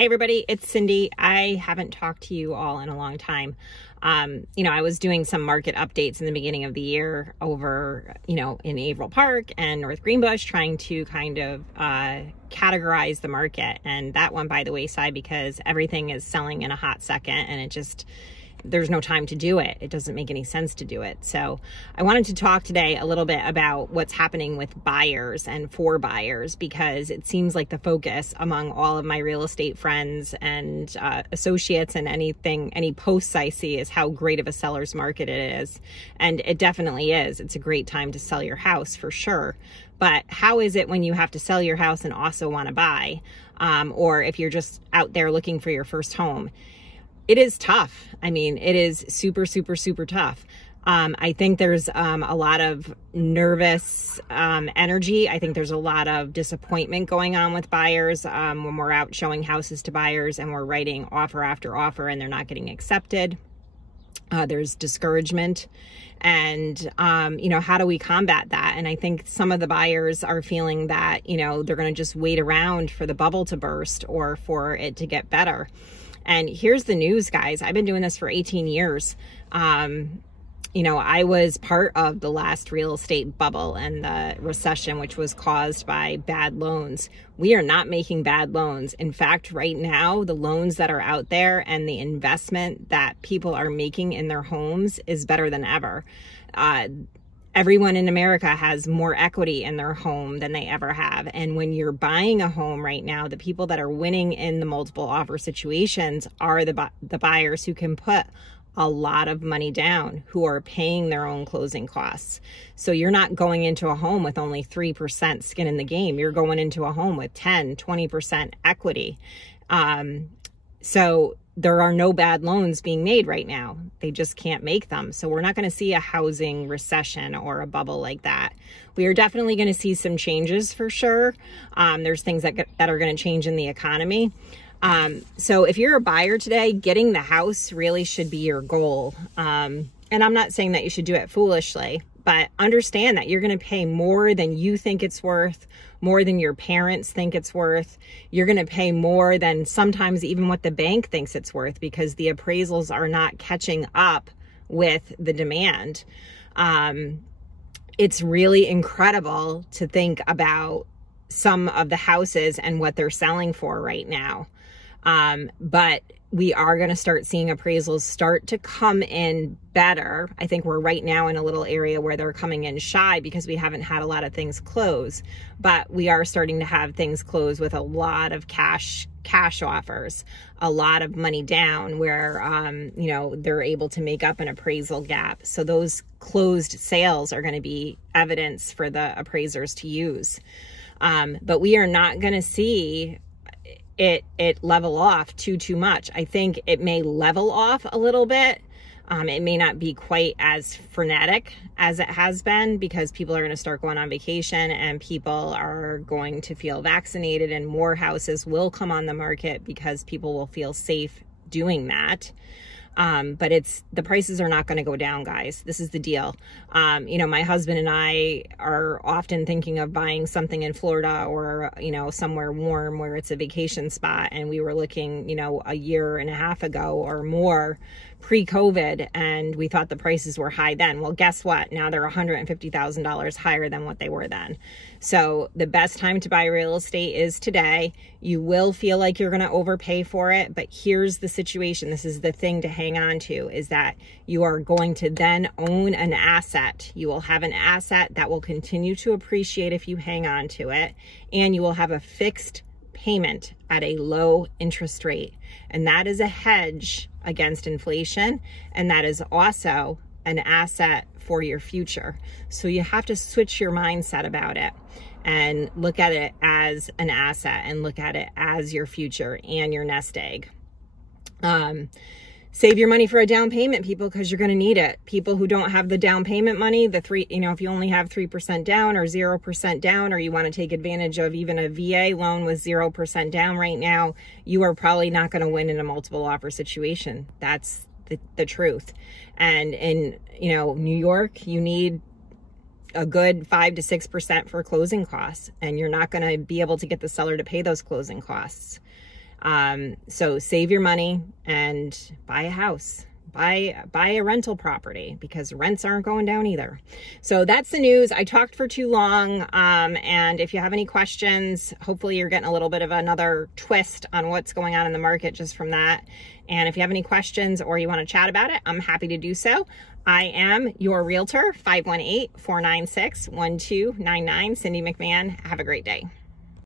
Hey everybody, it's Cindy. I haven't talked to you all in a long time. I was doing some market updates in the beginning of the year over, in Averill Park and North Greenbush, trying to kind of categorize the market. And that went by the wayside because everything is selling in a hot second and there's no time to do it. It doesn't make any sense to do it. So I wanted to talk today a little bit about what's happening with buyers and for buyers, because it seems like the focus among all of my real estate friends and associates and any posts I see is how great of a seller's market it is. And it definitely is. It's a great time to sell your house for sure. But how is it when you have to sell your house and also want to buy? Or if you're just out there looking for your first home? It is tough. I mean, it is super, super, super tough. I think there's a lot of nervous energy. I think there's a lot of disappointment going on with buyers when we're out showing houses to buyers and we're writing offer after offer and they're not getting accepted. There's discouragement. And, how do we combat that? And I think some of the buyers are feeling that, they're going to just wait around for the bubble to burst or for it to get better. And here's the news, guys. I've been doing this for 18 years. I was part of the last real estate bubble and the recession, which was caused by bad loans. We are not making bad loans. In fact, right now, the loans that are out there and the investment that people are making in their homes is better than ever. Everyone in America has more equity in their home than they ever have. And when you're buying a home right now, the people that are winning in the multiple offer situations are the buyers who can put a lot of money down, who are paying their own closing costs. So you're not going into a home with only 3% skin in the game. You're going into a home with 10, 20% equity. So there are no bad loans being made right now. They just can't make them. So we're not going to see a housing recession or a bubble like that. We are definitely going to see some changes for sure. There's things that are going to change in the economy. So if you're a buyer today, getting the house really should be your goal. And I'm not saying that you should do it foolishly, but understand that you're going to pay more than you think it's worth, more than your parents think it's worth. You're going to pay more than sometimes even what the bank thinks it's worth, because the appraisals are not catching up with the demand. It's really incredible to think about some of the houses and what they're selling for right now. But we are going to start seeing appraisals start to come in better. I think we're right now in a little area where they're coming in shy because we haven't had a lot of things close, but we are starting to have things close with a lot of cash offers, a lot of money down where, they're able to make up an appraisal gap. So those closed sales are going to be evidence for the appraisers to use. But we are not going to see it level off too much. I think it may level off a little bit. It may not be quite as frenetic as it has been, because people are going to start going on vacation and people are going to feel vaccinated and more houses will come on the market because people will feel safe doing that. But the prices are not going to go down, guys. This is the deal. My husband and I are often thinking of buying something in Florida or, somewhere warm where it's a vacation spot. And we were looking, a year and a half ago or more pre-COVID, and we thought the prices were high then. Well, guess what? Now they're $150,000 higher than what they were then. So the best time to buy real estate is today. You will feel like you're going to overpay for it, but here's the situation. This is the thing to hang on to, is that you are going to then own an asset. You will have an asset that will continue to appreciate if you hang on to it, and you will have a fixed payment at a low interest rate. And that is a hedge against inflation. And that is also an asset for your future. So you have to switch your mindset about it and look at it as an asset and look at it as your future and your nest egg. Save your money for a down payment, people, because you're going to need it. People who don't have the down payment money, if you only have 3% down or 0% down, or you want to take advantage of even a VA loan with 0% down right now, you are probably not going to win in a multiple offer situation. That's the truth. And in, New York, you need a good 5 to 6% for closing costs, and you're not going to be able to get the seller to pay those closing costs. So save your money and buy a house. Buy a rental property, because rents aren't going down either. So that's the news. I talked for too long. And if you have any questions, hopefully you're getting a little bit of another twist on what's going on in the market just from that. And if you have any questions or you want to chat about it, I'm happy to do so. I am your realtor, 518-496-1299, Cindy McMahon. Have a great day.